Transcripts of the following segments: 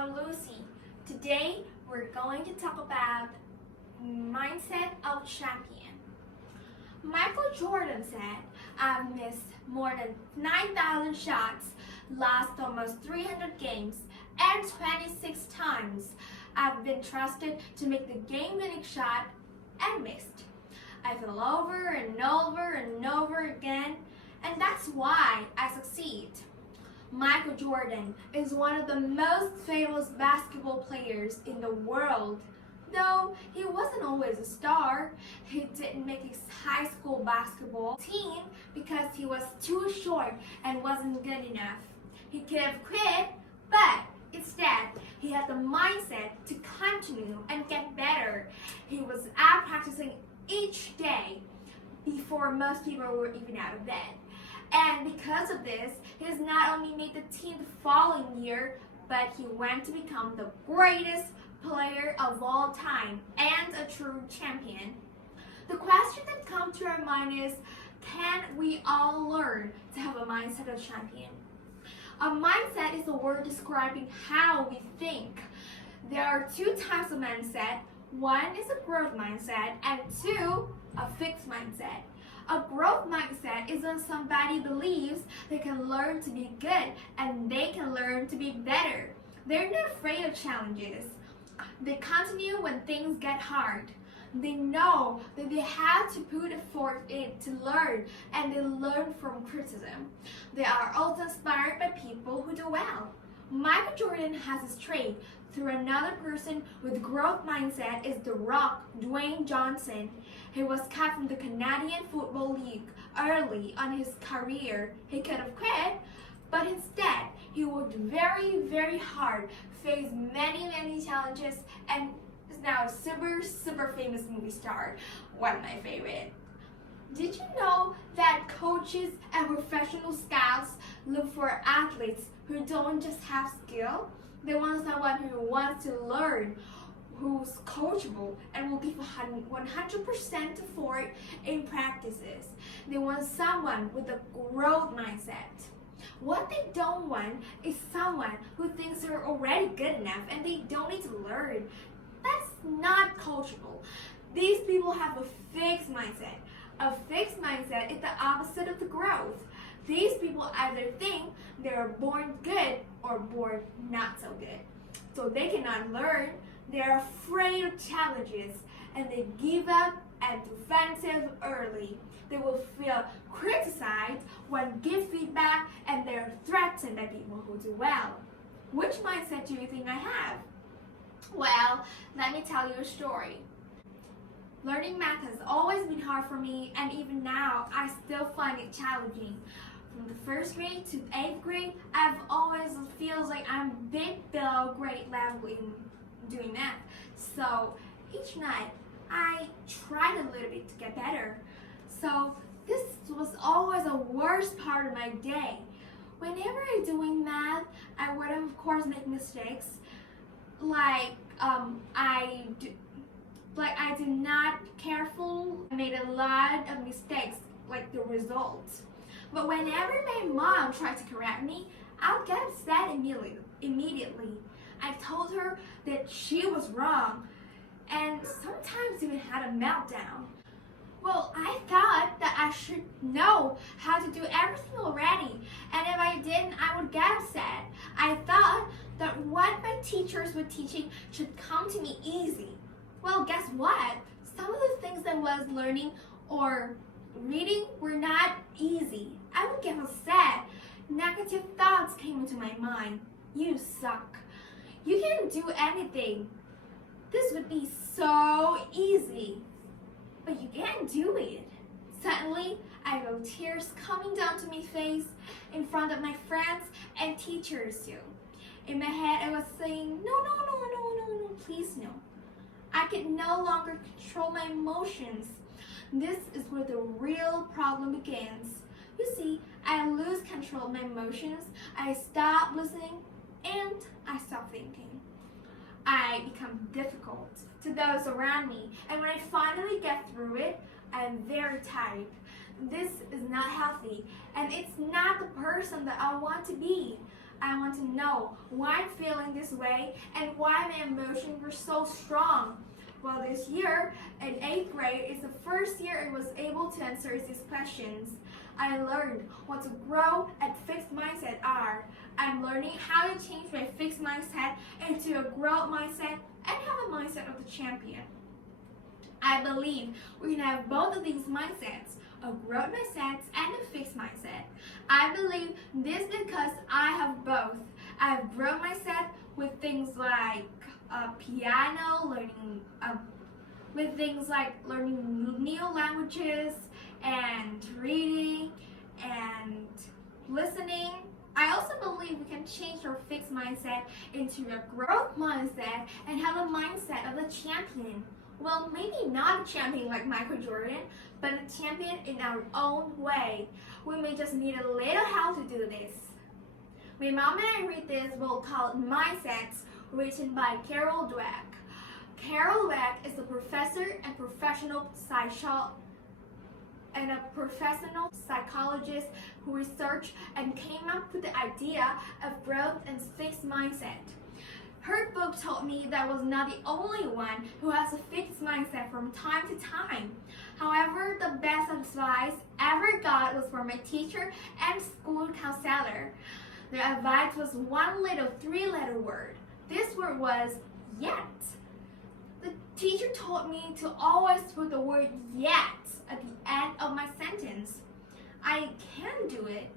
I'm Lucy. Today we're going to talk about mindset of champion. Michael Jordan said, "I've missed more than 9,000 shots, lost almost 300 games, and 26 times I've been trusted to make the game-winning shot and missed. I fell over and over and over again, and that's why I succeed." Michael Jordan is one of the most famous basketball players in the world. Though he wasn't always a star, he didn't make his high school basketball team because he was too short and wasn't good enough. He could have quit, but instead, he had the mindset to continue and get better. He was out practicing each day before most people were even out of bed. And because of this, he has not only made the team the following year, but he went to become the greatest player of all time and a true champion. The question that comes to our mind is, can we all learn to have a mindset of champion? A mindset is a word describing how we think. There are two types of mindset. One is a growth mindset, and two, a fixed mindset. A growth mindset is when somebody believes they can learn to be good and they can learn to be better. They're not afraid of challenges. They continue when things get hard. They know that they have to put effort in to learn, and they learn from criticism. They are also inspired by people who do well. Michael Jordan has this trait. Through another person with growth mindset is The Rock, Dwayne Johnson. He was cut from the Canadian Football League early on his career. He could have quit, but instead he worked very, very hard, faced many challenges, and is now a super famous movie star. One of my favorite. Did you know that coaches and professional scouts look for athletes who don't just have skill? They want someone who wants to learn, who's coachable, and will give 100% effort in practices. They want someone with a growth mindset. What they don't want is someone who thinks they're already good enough and they don't need to learn. That's not coachable. These people have a fixed mindset. A fixed mindset is the opposite of the growth. These people either think they're born good or born not so good. So they cannot learn, they're afraid of challenges, and they give up and defensive early. They will feel criticized when give feedback, and they're threatened by people who do well. Which mindset do you think I have? Well, let me tell you a story. Learning math has always been hard for me, and even now, I still find it challenging. From the first grade to 8th grade, I've always feels like I'm bit below grade level in doing math. So each night, I tried a little bit to get better. So this was always the worst part of my day. Whenever I'm doing math, I would of course make mistakes. I did not careful. I made a lot of mistakes, like the results. But whenever my mom tried to correct me, I would get upset immediately. I told her that she was wrong, and sometimes even had a meltdown. Well, I thought that I should know how to do everything already, and if I didn't, I would get upset. I thought that what my teachers were teaching should come to me easy. Well, guess what? Some of the things I was learning or reading were not easy. I would get upset. Negative thoughts came into my mind. You suck. You can't do anything. This would be so easy. But you can't do it. Suddenly, I felt tears coming down to my face in front of my friends and teachers too. In my head, I was saying, no, please no. I could no longer control my emotions. This is where the real problem begins. You see, I lose control of my emotions, I stop listening, and I stop thinking. I become difficult to those around me, and when I finally get through it, I am very tired. This is not healthy, and it's not the person that I want to be. I want to know why I'm feeling this way and why my emotions were so strong. Well, this year, in 8th grade, is the first year I was able to answer these questions. I learned what to grow and fixed mindset are. I'm learning how to change my fixed mindset into a growth mindset and have a mindset of the champion. I believe we can have both of these mindsets, a growth mindset and a fixed mindset. I believe this because I have both. I have growth mindset with things like piano, learning new languages and reading and listening. I also believe we can change our fixed mindset into a growth mindset and have a mindset of a champion. Well, maybe not a champion like Michael Jordan, but a champion in our own way. We may just need a little help to do this. My mom and I read this book called Mindsets, written by Carol Dweck. Carol Dweck is a professor and professional psychologist who researched and came up with the idea of growth and fixed mindset. Her book told me that I was not the only one who has a fixed mindset from time to time. However, the best advice I ever got was from my teacher and school counselor. The advice was one little 3-letter word. This word was yet. The teacher told me to always put the word yet at the end of my sentence. I can do it.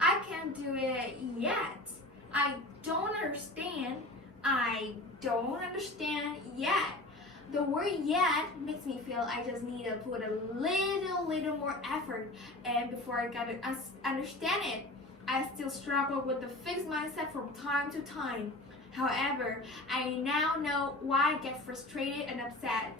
I can't do it yet. I don't understand. I don't understand yet. The word yet makes me feel I just need to put a little more effort and before I got to understand it. I still struggle with the fixed mindset from time to time. However, I now know why I get frustrated and upset.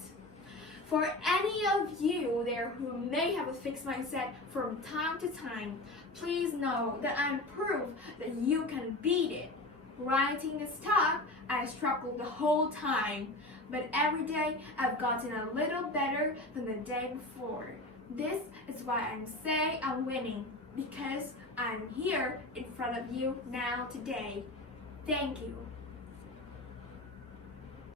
For any of you there who may have a fixed mindset from time to time, please know that I'm proof that you can beat it. Writing this talk, I struggled the whole time, but every day I've gotten a little better than the day before. This is why I'm saying I'm winning, because I'm here in front of you now today. Thank you.